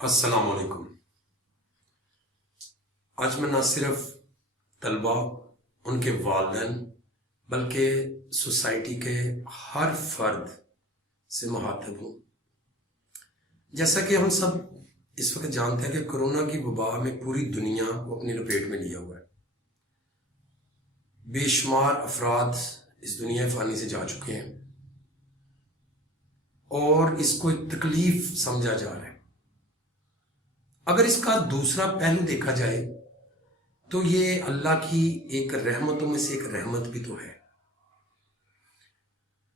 السلام علیکم۔ آج میں نہ صرف طلبہ، ان کے والدین، بلکہ سوسائٹی کے ہر فرد سے مخاطب ہوں۔ جیسا کہ ہم سب اس وقت جانتے ہیں کہ کرونا کی وبا میں پوری دنیا کو اپنی لپیٹ میں لیا ہوا ہے۔ بے شمار افراد اس دنیا فانی سے جا چکے ہیں اور اس کو ایک تکلیف سمجھا جا رہا ہے۔ اگر اس کا دوسرا پہلو دیکھا جائے تو یہ اللہ کی ایک رحمتوں میں سے ایک رحمت بھی تو ہے۔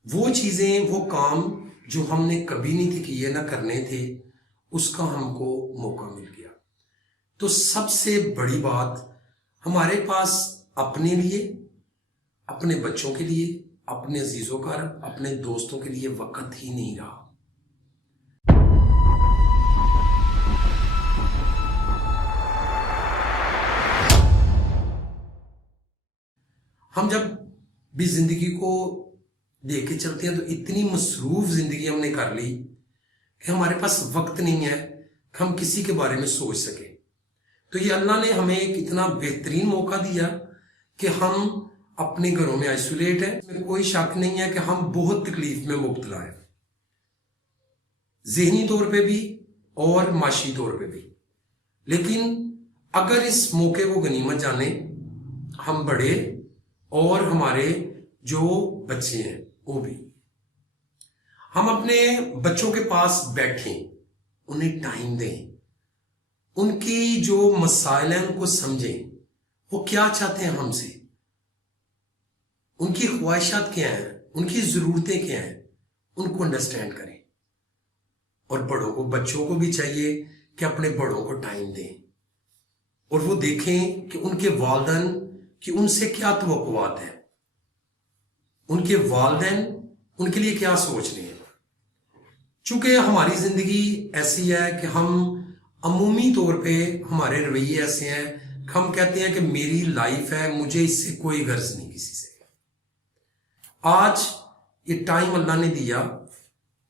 وہ چیزیں، وہ کام جو ہم نے کبھی نہیں تھے کیے، نہ کرنے تھے، اس کا ہم کو موقع مل گیا۔ تو سب سے بڑی بات، ہمارے پاس اپنے لیے، اپنے بچوں کے لیے، اپنے عزیزوں کا، اپنے دوستوں کے لیے وقت ہی نہیں رہا۔ ہم جب بھی زندگی کو دیکھ کے چلتے ہیں تو اتنی مصروف زندگی ہم نے کر لی کہ ہمارے پاس وقت نہیں ہے کہ ہم کسی کے بارے میں سوچ سکیں۔ تو یہ اللہ نے ہمیں ایک اتنا بہترین موقع دیا کہ ہم اپنے گھروں میں آئسولیٹ ہیں۔ میں کوئی شک نہیں ہے کہ ہم بہت تکلیف میں مبتلا ہیں، ذہنی طور پہ بھی اور معاشی طور پہ بھی۔ لیکن اگر اس موقع کو غنیمت جانیں، ہم بڑے اور ہمارے جو بچے ہیں وہ بھی، ہم اپنے بچوں کے پاس بیٹھیں، انہیں ٹائم دیں، ان کی جو مسائل ہیں ان کو سمجھیں، وہ کیا چاہتے ہیں ہم سے، ان کی خواہشات کیا ہیں، ان کی ضرورتیں کیا ہیں، ان کو انڈرسٹینڈ کریں۔ اور بڑوں کو، بچوں کو بھی چاہیے کہ اپنے بڑوں کو ٹائم دیں اور وہ دیکھیں کہ ان کے والدین کہ ان سے کیا توقعات ہیں، ان کے والدین ان کے لیے کیا سوچ رہے ہیں۔ چونکہ ہماری زندگی ایسی ہے کہ ہم عمومی طور پہ ہمارے رویے ایسے ہیں کہ ہم کہتے ہیں کہ میری لائف ہے، مجھے اس سے کوئی غرض نہیں کسی سے۔ آج یہ ٹائم اللہ نے دیا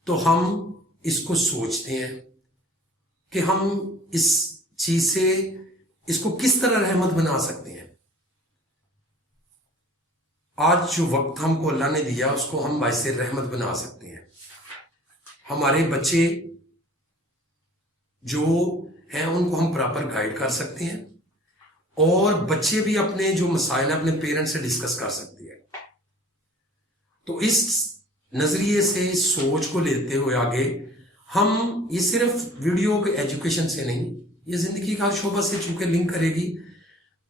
تو ہم اس کو سوچتے ہیں کہ ہم اس چیز سے اس کو کس طرح رحمت بنا سکتے ہیں۔ آج جو وقت ہم کو اللہ نے دیا اس کو ہم باعث رحمت بنا سکتے ہیں۔ ہمارے بچے جو ہیں ان کو ہم پراپر گائیڈ کر سکتے ہیں اور بچے بھی اپنے جو مسائل ہیں اپنے پیرنٹ سے ڈسکس کر سکتے ہیں۔ تو اس نظریے سے سوچ کو لیتے ہوئے آگے ہم یہ صرف ویڈیو کے ایجوکیشن سے نہیں، یہ زندگی کا شعبہ سے چونکہ لنک کرے گی،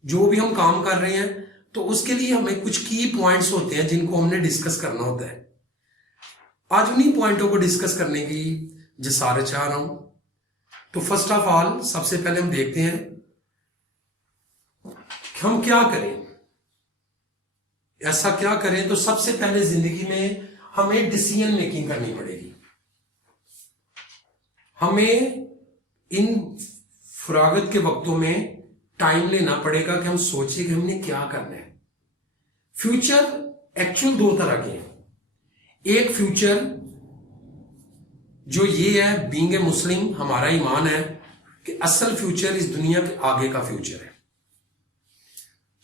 جو بھی ہم کام کر رہے ہیں تو اس کے لیے ہمیں کچھ کی پوائنٹس ہوتے ہیں جن کو ہم نے ڈسکس کرنا ہوتا ہے۔ آج انہی پوائنٹوں کو ڈسکس کرنے کی جسارت چاہ رہا ہوں۔ تو فرسٹ آف آل، سب سے پہلے ہم دیکھتے ہیں کہ ہم کیا کریں، ایسا کیا کریں۔ تو سب سے پہلے زندگی میں ہمیں ڈیسیژن میکنگ کرنی پڑے گی۔ ہمیں ان فراغت کے وقتوں میں ٹائم لینا پڑے گا کہ ہم سوچیں کہ ہم نے کیا کرنا ہے۔ فیوچر ایکچوئل دو طرح کے ہیں۔ ایک فیوچر جو یہ ہے، بینگ اے مسلم، ہمارا ایمان ہے کہ اصل فیوچر اس دنیا کے آگے کا فیوچر ہے۔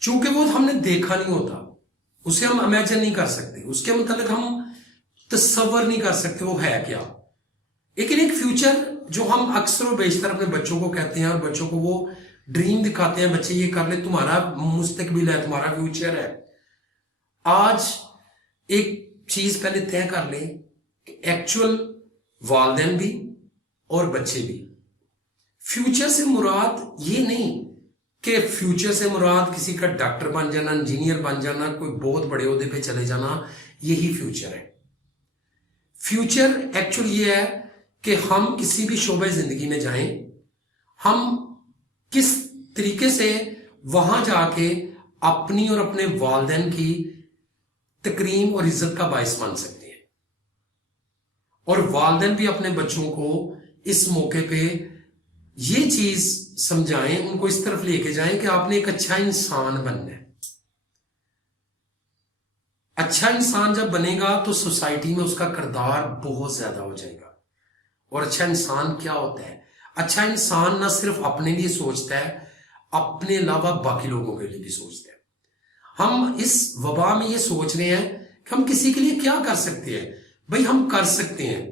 چونکہ وہ ہم نے دیکھا نہیں ہوتا، اسے ہم امیجن نہیں کر سکتے، اس کے متعلق ہم تصور نہیں کر سکتے وہ ہے کیا۔ لیکن ایک فیوچر جو ہم اکثر و بیشتر اپنے بچوں کو کہتے ہیں اور بچوں کو وہ ڈریم دکھاتے ہیں، بچے یہ کر لیں، تمہارا مستقبل ہے، تمہارا فیوچر ہے۔ آج ایک چیز پہلے طے کر لیں کہ ایکچوئل والدین بھی اور بچے بھی، فیوچر سے مراد یہ نہیں کہ فیوچر سے مراد کسی کا ڈاکٹر بن جانا، انجینئر بن جانا، کوئی بہت بڑے عہدے پہ چلے جانا، یہی فیوچر ہے۔ فیوچر ایکچوئل یہ ہے کہ ہم کسی بھی شعبہ زندگی میں جائیں، ہم کس طریقے سے وہاں جا کے اپنی اور اپنے والدین کی تکریم اور عزت کا باعث بن سکتے ہیں، اور والدین بھی اپنے بچوں کو اس موقع پہ یہ چیز سمجھائیں، ان کو اس طرف لے کے جائیں کہ آپ نے ایک اچھا انسان بننا ہے۔ اچھا انسان جب بنے گا تو سوسائٹی میں اس کا کردار بہت زیادہ ہو جائے گا۔ اور اچھا انسان کیا ہوتا ہے؟ اچھا انسان نہ صرف اپنے لیے سوچتا ہے، اپنے علاوہ باقی لوگوں کے لیے بھی سوچتا ہے۔ ہم اس وبا میں یہ سوچ رہے ہیں کہ ہم کسی کے لیے کیا کر سکتے ہیں۔ بھائی ہم کر سکتے ہیں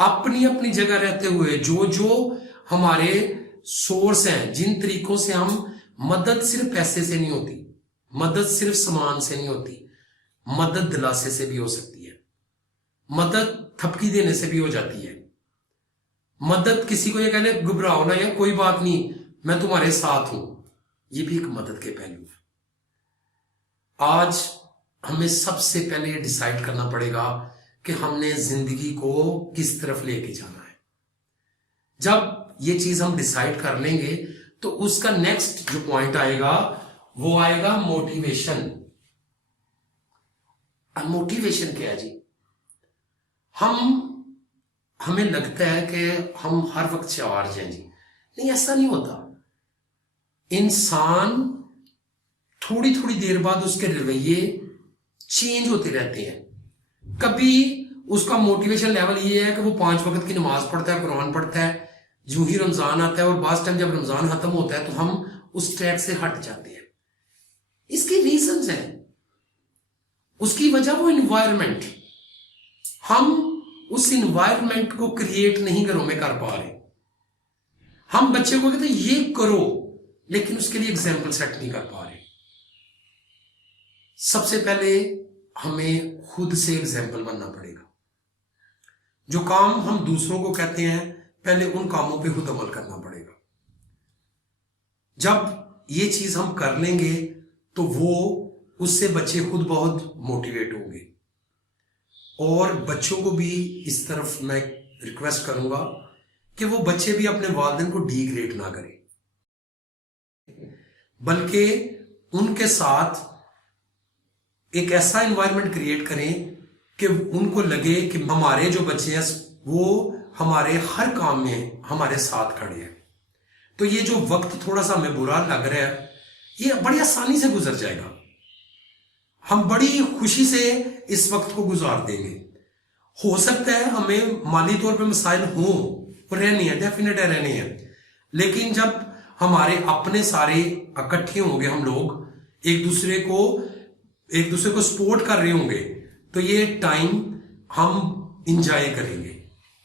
اپنی اپنی جگہ رہتے ہوئے، جو ہمارے سورس ہیں، جن طریقوں سے ہم مدد صرف پیسے سے نہیں ہوتی، مدد صرف سامان سے نہیں ہوتی، مدد دلاسے سے بھی ہو سکتی ہے، مدد تھپکی دینے سے بھی ہو جاتی ہے، مدد کسی کو یہ کہنے گھبراؤ نہ یا کوئی بات نہیں میں تمہارے ساتھ ہوں، یہ بھی ایک مدد کے پہلو ہے۔ آج ہمیں سب سے پہلے یہ ڈیسائیڈ کرنا پڑے گا کہ ہم نے زندگی کو کس طرف لے کے جانا ہے۔ جب یہ چیز ہم ڈیسائیڈ کر لیں گے تو اس کا نیکسٹ جو پوائنٹ آئے گا وہ آئے گا موٹیویشن۔ موٹیویشن کیا ہے جی؟ ہمیں لگتا ہے کہ ہم ہر وقت چارج ہیں جی، نہیں ایسا نہیں ہوتا۔ انسان تھوڑی تھوڑی دیر بعد اس کے رویے چینج ہوتے رہتے ہیں۔ کبھی اس کا موٹیویشن لیول یہ ہے کہ وہ 5 وقت کی نماز پڑھتا ہے، قرآن پڑھتا ہے، جو ہی رمضان آتا ہے اور بعض ٹائم جب رمضان ختم ہوتا ہے تو ہم اس ٹریک سے ہٹ جاتے ہیں۔ اس کی ریزنز ہیں، اس کی وجہ وہ انوائرمنٹ، ہم اس انوائرمنٹ کو کریٹ نہیں گھروں میں کر پا رہے۔ ہم بچے کو کہتے ہیں یہ کرو، لیکن اس کے لیے ایگزامپل سیٹ نہیں کر پا رہے۔ سب سے پہلے ہمیں خود سے ایگزامپل بننا پڑے گا۔ جو کام ہم دوسروں کو کہتے ہیں پہلے ان کاموں پہ خود عمل کرنا پڑے گا۔ جب یہ چیز ہم کر لیں گے تو وہ اس سے بچے خود بہت موٹیویٹ ہوں گے، اور بچوں کو بھی اس طرف میں ریکویسٹ کروں گا کہ وہ بچے بھی اپنے والدین کو ڈی گریڈ نہ کریں، بلکہ ان کے ساتھ ایک ایسا انوائرمنٹ کریٹ کریں کہ ان کو لگے کہ ہمارے جو بچے ہیں وہ ہمارے ہر کام میں ہمارے ساتھ کھڑے ہیں۔ تو یہ جو وقت تھوڑا سا ہمیں برا لگ رہا ہے یہ بڑی آسانی سے گزر جائے گا، ہم بڑی خوشی سے اس وقت کو گزار دیں گے۔ ہو سکتا ہے ہمیں مالی طور پہ مسائل ہوں، رہنے ہیں، ڈیفینیٹ ہے رہنے ہیں، لیکن جب ہمارے اپنے سارے اکٹھے ہوں گے، ہم لوگ ایک دوسرے کو سپورٹ کر رہے ہوں گے، تو یہ ٹائم ہم انجوائے کریں گے۔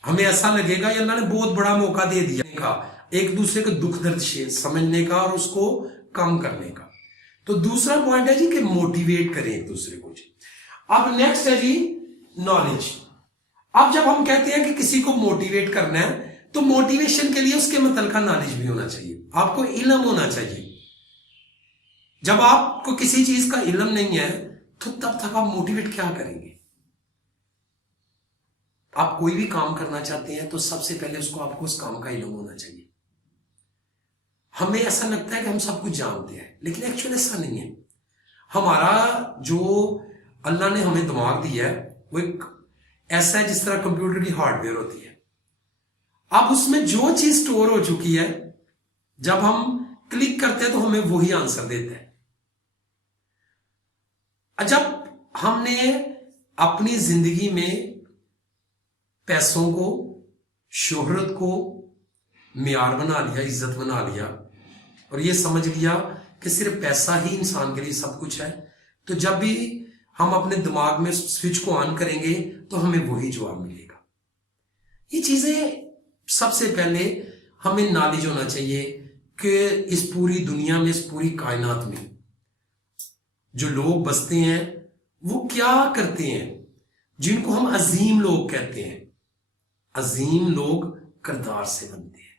ہمیں ایسا لگے گا یہ اللہ نے بہت بڑا موقع دے دیا کا ایک دوسرے کے دکھ درد سمجھنے کا اور اس کو کم کرنے کا۔ تو دوسرا پوائنٹ ہے جی کہ موٹیویٹ کریں ایک دوسرے کو جی۔ اب نیکسٹ ہے جی نالج۔ اب جب ہم کہتے ہیں کہ کسی کو موٹیویٹ کرنا ہے تو موٹیویشن کے لیے اس کے متعلقہ نالج بھی ہونا چاہیے، آپ کو علم ہونا چاہیے۔ جب آپ کو کسی چیز کا علم نہیں ہے تو تب تک آپ موٹیویٹ کیا کریں گے؟ آپ کوئی بھی کام کرنا چاہتے ہیں تو سب سے پہلے آپ کو اس کام کا علم ہونا چاہیے۔ ہمیں ایسا لگتا ہے کہ ہم سب کچھ جانتے ہیں، لیکن ایکچولی ایسا نہیں ہے۔ ہمارا جو اللہ نے ہمیں دماغ دیا ہے وہ ایک ایسا ہے جس طرح کمپیوٹر کی ہارڈ ویئر ہوتی ہے۔ اب اس میں جو چیز سٹور ہو چکی ہے جب ہم کلک کرتے ہیں تو ہمیں وہی آنسر دیتا ہے۔ جب ہم نے اپنی زندگی میں پیسوں کو، شہرت کو معیار بنا لیا، عزت بنا لیا، اور یہ سمجھ لیا کہ صرف پیسہ ہی انسان کے لیے سب کچھ ہے، تو جب بھی ہم اپنے دماغ میں سوئچ کو آن کریں گے تو ہمیں وہی جواب ملے گا۔ یہ چیزیں سب سے پہلے ہمیں نالج ہونا چاہیے کہ اس پوری دنیا میں، اس پوری کائنات میں جو لوگ بستے ہیں وہ کیا کرتے ہیں، جن کو ہم عظیم لوگ کہتے ہیں۔ عظیم لوگ کردار سے بنتے ہیں۔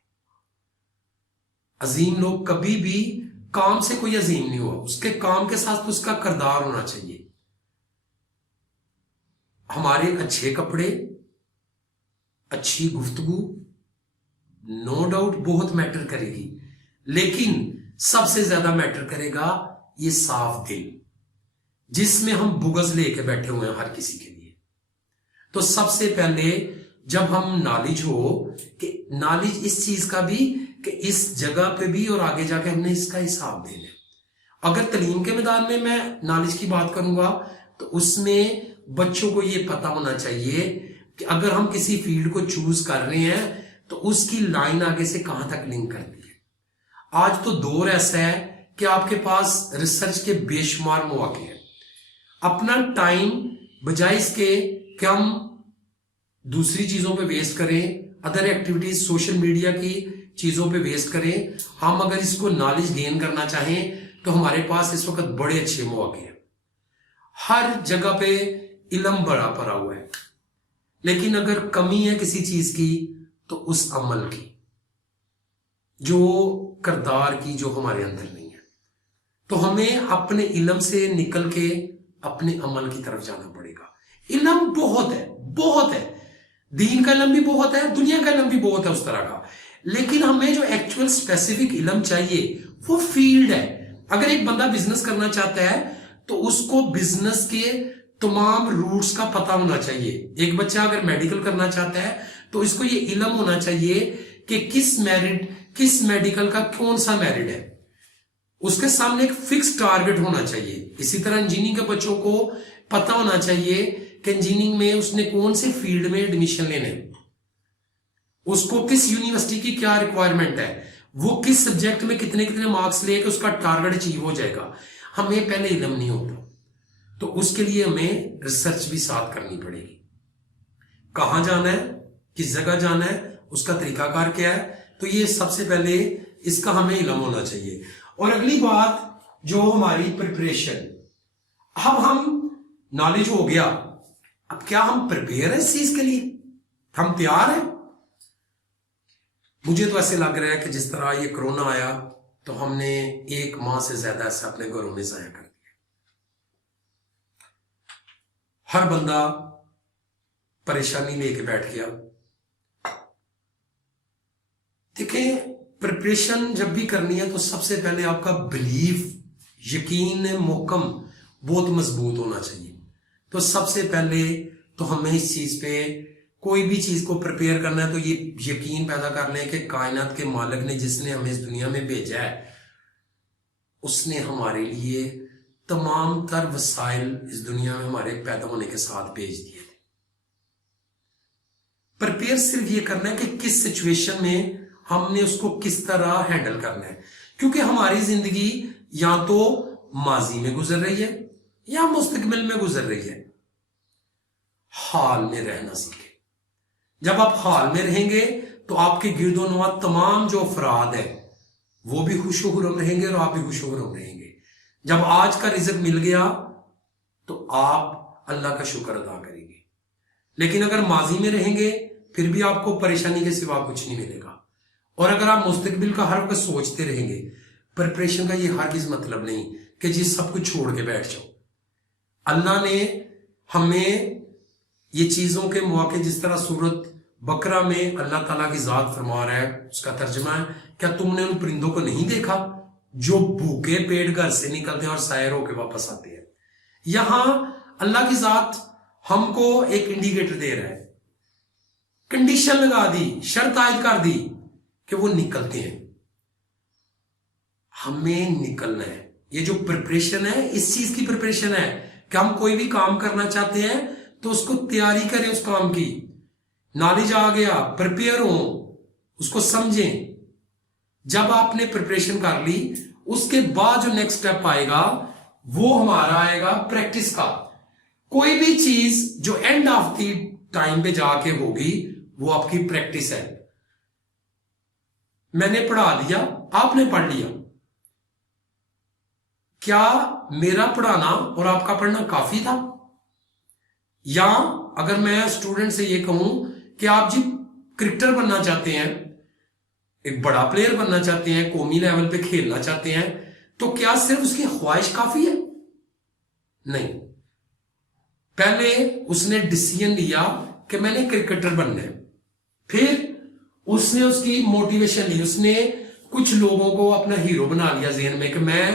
عظیم لوگ کبھی بھی کام سے کوئی عظیم نہیں ہوا، اس کے کام کے ساتھ اس کا کردار ہونا چاہیے۔ ہمارے اچھے کپڑے، اچھی گفتگو نو ڈاؤٹ بہت میٹر کرے گی، لیکن سب سے زیادہ میٹر کرے گا یہ صاف دل، جس میں ہم بغض لے کے بیٹھے ہوئے ہیں ہر کسی کے لیے۔ تو سب سے پہلے جب ہم نالج ہو کہ نالج اس چیز کا بھی کہ اس جگہ پہ بھی اور آگے جا کے ہم نے اس کا حساب دینا ہے۔ اگر تعلیم کے میدان میں میں نالج کی بات کروں گا تو اس میں بچوں کو یہ پتا ہونا چاہیے کہ اگر ہم کسی فیلڈ کو چوز کر رہے ہیں تو اس کی لائن آگے سے کہاں تک لنک کرتی ہے. آج تو دور ایسا ہے کہ آپ کے پاس ریسرچ کے بے شمار مواقع ہیں. اپنا ٹائم بجائے اس کے کہ ہم دوسری چیزوں پہ ویسٹ کریں، ادر ایکٹیویٹیز سوشل میڈیا کی چیزوں پہ ویسٹ کریں، ہم اگر اس کو نالج گین کرنا چاہیں تو ہمارے پاس اس وقت بڑے اچھے مواقع ہیں. ہر جگہ پہ علم بڑا پڑا ہوا ہے، لیکن اگر کمی ہے کسی چیز کی تو اس عمل کی، جو کردار کی، جو ہمارے اندر نہیں ہے. تو ہمیں اپنے علم سے نکل کے اپنے عمل کی طرف جانا پڑے گا. علم بہت ہے، بہت ہے، دین کا علم بھی بہت ہے، دنیا کا علم بھی بہت ہے اس طرح کا، لیکن ہمیں جو ایکچوئل اسپیسیفک علم چاہیے وہ فیلڈ ہے. اگر ایک بندہ بزنس کرنا چاہتا ہے تو اس کو بزنس کے تمام روٹس کا پتہ ہونا چاہیے. ایک بچہ اگر میڈیکل کرنا چاہتا ہے تو اس کو یہ علم ہونا چاہیے کہ کس میڈیکل کا کون سا میرٹ ہے. اس کے سامنے ایک فکس ٹارگٹ ہونا چاہیے. اسی طرح انجینئرنگ کے بچوں کو پتہ ہونا چاہیے کہ انجینئرنگ میں اس نے کون سے فیلڈ میں ایڈمیشن لینے، اس کو کس یونیورسٹی کی کیا ریکوائرمنٹ ہے، وہ کس سبجیکٹ میں کتنے مارکس لے کے اس کا ٹارگٹ اچیو ہو جائے گا. ہمیں پہلے علم نہیں ہوتا تو اس کے لیے ہمیں ریسرچ بھی ساتھ کرنی پڑے گی. کہاں جانا ہے، کس جگہ جانا ہے، اس کا طریقہ کار کیا ہے. تو یہ سب سے پہلے اس کا ہمیں علم ہونا چاہیے. اور اگلی بات جو ہماری پریپریشن، اب ہم نالج ہو گیا، اب کیا ہم پریپیئر ہیں اس چیز کے لیے، ہم تیار ہیں؟ مجھے تو ایسے لگ رہا ہے کہ جس طرح یہ کرونا آیا تو ہم نے 1 ماہ سے زیادہ ایسا اپنے گھروں میں ضائع کر دیا. ہر بندہ پریشانی لے کے بیٹھ گیا. دیکھیں، پریپریشن جب بھی کرنی ہے تو سب سے پہلے آپ کا بلیف، یقین محکم بہت مضبوط ہونا چاہیے. تو سب سے پہلے تو ہمیں اس چیز پہ کوئی بھی چیز کو پریپیئر کرنا ہے تو یہ یقین پیدا کر لیں کہ کائنات کے مالک نے، جس نے ہمیں اس دنیا میں بھیجا ہے، اس نے ہمارے لیے تمام تر وسائل اس دنیا میں ہمارے پیدا ہونے کے ساتھ بھیج دیے تھے. پریپیئر صرف یہ کرنا ہے کہ کس سچویشن میں ہم نے اس کو کس طرح ہینڈل کرنا ہے، کیونکہ ہماری زندگی یا تو ماضی میں گزر رہی ہے یا مستقبل میں گزر رہی ہے. حال میں رہنا سیکھیں. جب آپ حال میں رہیں گے تو آپ کے گرد و نواح تمام جو افراد ہیں وہ بھی خوش و خرم رہیں گے اور آپ بھی خوش و خرم رہیں گے. جب آج کا رزق مل گیا تو آپ اللہ کا شکر ادا کریں گے. لیکن اگر ماضی میں رہیں گے پھر بھی آپ کو پریشانی کے سوا کچھ نہیں ملے گا. اور اگر آپ مستقبل کا ہر وقت سوچتے رہیں گے، پریپریشن کا یہ ہرگز مطلب نہیں کہ جی سب کچھ چھوڑ کے بیٹھ جاؤ. اللہ نے ہمیں یہ چیزوں کے مواقع، جس طرح سورت بقرہ میں اللہ تعالیٰ کی ذات فرما رہا ہے، اس کا ترجمہ ہے، کیا تم نے ان پرندوں کو نہیں دیکھا جو بھوکے پیٹ گھر سے نکلتے ہیں اور سیر ہو کے واپس آتے ہیں. یہاں اللہ کی ذات ہم کو ایک انڈیکیٹر دے رہا ہے، کنڈیشن لگا دی، شرط عائد کر دی کہ وہ نکلتے ہیں. ہمیں نکلنا ہے. یہ جو پریپریشن ہے، اس چیز کی پریپریشن ہے کہ ہم کوئی بھی کام کرنا چاہتے ہیں تو اس کو تیاری کریں، اس کام کی نالج آ گیا، پریپیئر ہوں، اس کو سمجھیں. جب آپ نے پریپریشن کر لی، اس کے بعد جو نیکسٹ سٹیپ آئے گا وہ ہمارا آئے گا پریکٹس کا. کوئی بھی چیز جو اینڈ آف دی ٹائم پہ جا کے ہوگی وہ آپ کی پریکٹس ہے. میں نے پڑھا دیا، آپ نے پڑھ لیا، کیا میرا پڑھانا اور آپ کا پڑھنا کافی تھا؟ یا اگر میں اسٹوڈنٹ سے یہ کہوں کہ آپ جی کرکٹر بننا چاہتے ہیں، ایک بڑا پلیئر بننا چاہتے ہیں، قومی لیول پہ کھیلنا چاہتے ہیں، تو کیا صرف اس کی خواہش کافی ہے؟ نہیں. پہلے اس نے ڈیسیژن لیا کہ میں نے کرکٹر بننا ہے، پھر اس نے اس کی موٹیویشن لی، اس نے کچھ لوگوں کو اپنا ہیرو بنا لیا ذہن میں کہ میں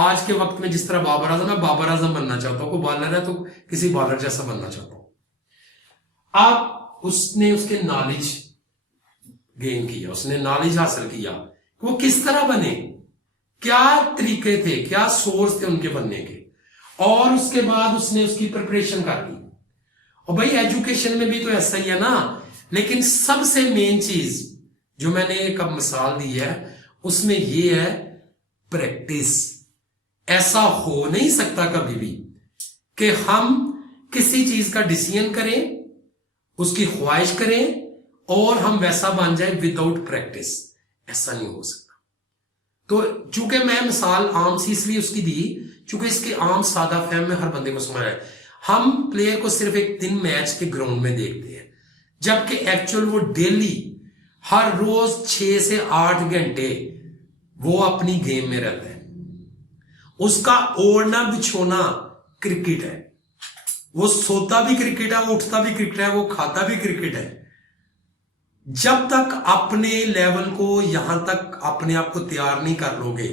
آج کے وقت میں جس طرح بابر اعظم بننا چاہتا ہوں، کوئی بالر ہے تو کسی بالر جیسا بننا چاہتا ہوں. آپ اس نے اس کے نالج گین کیا، اس نے نالج حاصل کیا کہ وہ کس طرح بنے، کیا طریقے تھے، کیا سورس تھے ان کے بننے کے، اور اس کے بعد اس نے اس کی پریپریشن کر لی. اور بھائی ایجوکیشن میں بھی تو ایسا ہی ہے نا. لیکن سب سے مین چیز جو میں نے ایک اب مثال دی ہے اس میں یہ ہے پریکٹس. ایسا ہو نہیں سکتا کبھی بھی کہ ہم کسی چیز کا ڈیسیژن کریں، اس کی خواہش کریں اور ہم ویسا بن جائیں وداؤٹ پریکٹس. ایسا نہیں ہو سکتا. تو چونکہ میں مثال عام سی اس لیے اس کی دی چونکہ اس کے عام سادہ فہم میں ہر بندے کو سمجھ آئے. ہم پلیئر کو صرف ایک دن میچ کے گراؤنڈ میں دیکھتے ہیں، جبکہ ایکچوئل وہ ڈیلی ہر روز 6 سے 8 گھنٹے وہ اپنی گیم میں رہتا ہے. اس کا اوڑھنا بچھونا کرکٹ ہے، وہ سوتا بھی کرکٹ ہے، وہ اٹھتا بھی کرکٹ ہے، وہ کھاتا بھی کرکٹ ہے. جب تک اپنے لیول کو یہاں تک اپنے آپ کو تیار نہیں کر لو گے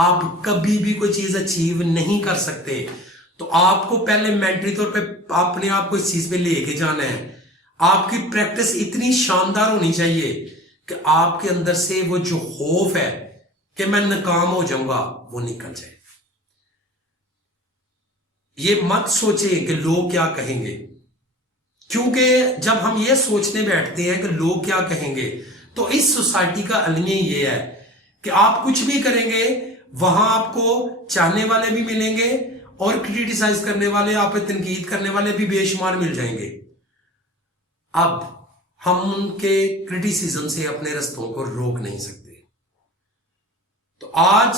آپ کبھی بھی کوئی چیز اچیو نہیں کر سکتے. تو آپ کو پہلے مینٹلی طور پہ اپنے آپ کو اس چیز پہ لے کے جانا ہے. آپ کی پریکٹس اتنی شاندار ہونی چاہیے کہ آپ کے اندر سے وہ جو خوف ہے کہ میں ناکام ہو جاؤں گا وہ نکل جائے. یہ مت سوچیں کہ لوگ کیا کہیں گے، کیونکہ جب ہم یہ سوچنے بیٹھتے ہیں کہ لوگ کیا کہیں گے تو اس سوسائٹی کا المیہ یہ ہے کہ آپ کچھ بھی کریں گے وہاں آپ کو چاہنے والے بھی ملیں گے اور کرٹیسائز کرنے والے، آپ پہ تنقید کرنے والے بھی بے شمار مل جائیں گے. اب ہم ان کے کرٹیسزم سے اپنے رستوں کو روک نہیں سکتے. تو آج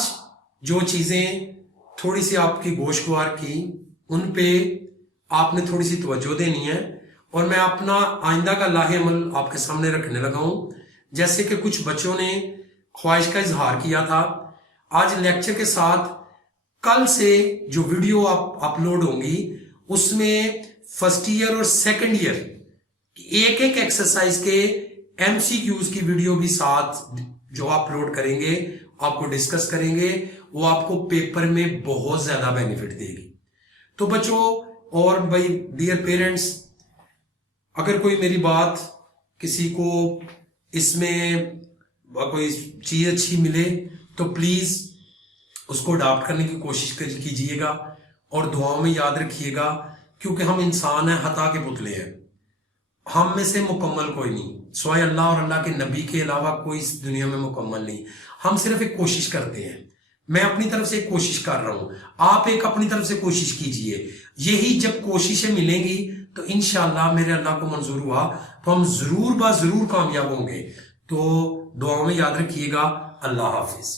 جو چیزیں تھوڑی سی آپ کی گوشگوار کی ان پہ آپ نے تھوڑی سی توجہ دینی ہے اور میں اپنا آئندہ کا لاہ عمل آپ کے سامنے رکھنے لگا ہوں. جیسے کہ کچھ بچوں نے خواہش کا اظہار کیا تھا، آج لیکچر کے ساتھ کل سے جو ویڈیو آپ اپلوڈ ہوں گی اس میں فرسٹ ایئر اور سیکنڈ ایئر ایک ایک ایکسرسائز کے MCQs کی ویڈیو بھی ساتھ جو اپلوڈ کریں گے، آپ کو ڈسکس کریں گے، وہ آپ کو پیپر میں بہت زیادہ بینیفٹ دے گی. تو بچوں اور بھائی ڈیئر پیرنٹس، اگر کوئی میری بات کسی کو اس میں کوئی چیز اچھی ملے تو پلیز اس کو اڈاپٹ کرنے کی کوشش کیجئے گا اور دعاؤں میں یاد رکھیے گا، کیونکہ ہم انسان ہیں، خطا کے پتلے ہیں. ہم میں سے مکمل کوئی نہیں، سوائے اللہ اور اللہ کے نبی کے علاوہ کوئی اس دنیا میں مکمل نہیں. ہم صرف ایک کوشش کرتے ہیں. میں اپنی طرف سے ایک کوشش کر رہا ہوں، آپ ایک اپنی طرف سے کوشش کیجئے. یہی جب کوششیں ملیں گی تو انشاءاللہ میرے اللہ کو منظور ہوا تو ہم ضرور کامیاب ہوں گے. تو دعاؤں میں یاد رکھیے گا. اللہ حافظ.